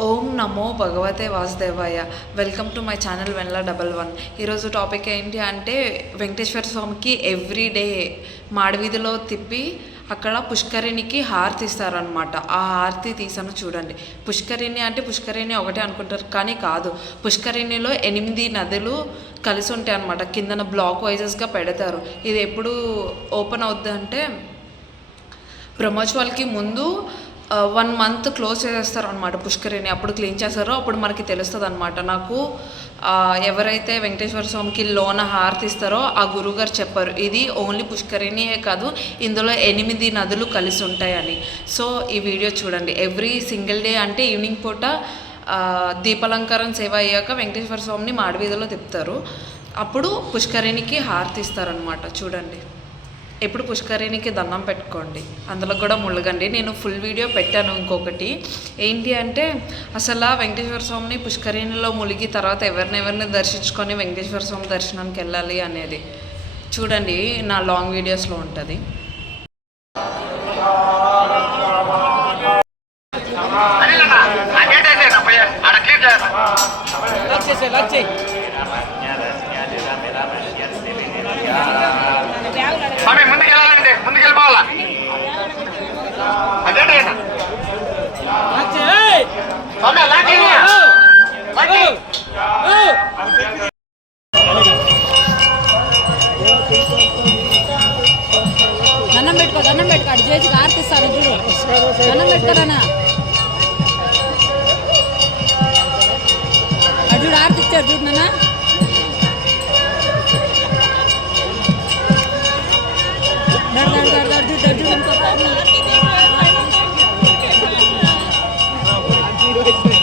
ఓం నమో భగవతే వాసుదేవాయ. Welcome to my channel వెన్లా 11. ఈరోజు టాపిక్ ఏంటి అంటే వెంకటేశ్వర స్వామికి ఎవ్రీడే మాడవీధిలో తిప్పి అక్కడ పుష్కరిణికి హారతి ఇస్తారనమాట. ఆ హారతి తీసాను చూడండి. పుష్కరిణి అంటే పుష్కరిణి ఒకటే అనుకుంటారు, కానీ కాదు. పుష్కరిణిలో 8 నదులు కలిసి ఉంటాయి అనమాట. కిందన బ్లాక్ వైజెస్గా పెడతారు. ఇది ఎప్పుడు ఓపెన్ అవుద్ది అంటే బ్రహ్మోత్సవాలకి ముందు 1 మంత్ క్లోజ్ చేసేస్తారు అనమాట పుష్కరిణి. అప్పుడు క్లీన్ చేస్తారో అప్పుడు మనకి తెలుస్తుంది అనమాట. నాకు ఎవరైతే వెంకటేశ్వర స్వామికి లోన హారతి ఇస్తారో ఆ గురువుగారు చెప్పారు, ఇది ఓన్లీ పుష్కరిణియే కాదు, ఇందులో 8 నదులు కలిసి ఉంటాయని. సో ఈ వీడియో చూడండి. ఎవ్రీ సింగిల్ డే అంటే ఈవినింగ్ పూట దీపాలంకారం సేవ అయ్యాక వెంకటేశ్వర స్వామిని మాడవీధిలో తిప్పుతారు. అప్పుడు పుష్కరిణికి హారతి ఇస్తారనమాట. చూడండి. ఎప్పుడు పుష్కరిణికి దండం పెట్టుకోండి, అందులో కూడా ముళ్ళగండి. నేను ఫుల్ వీడియో పెట్టాను. ఇంకొకటి ఏంటి అంటే అసలు వెంకటేశ్వర స్వామిని పుష్కరిణిలో ములిగి తర్వాత ఎవరిని దర్శించుకొని వెంకటేశ్వర స్వామి దర్శనానికి వెళ్ళాలి అనేది చూడండి. నా లాంగ్ వీడియోస్లో ఉంటుంది. ముందుకెళ్ళిపోవాలా అదే దండం పెట్టుకో అటు చేసి ఆర్తిస్తాను చూడు. దండం పెట్టుకోనా అటు చూడు, ఆర్తిచ్చాడు చూడు నాన్న. ఇంకో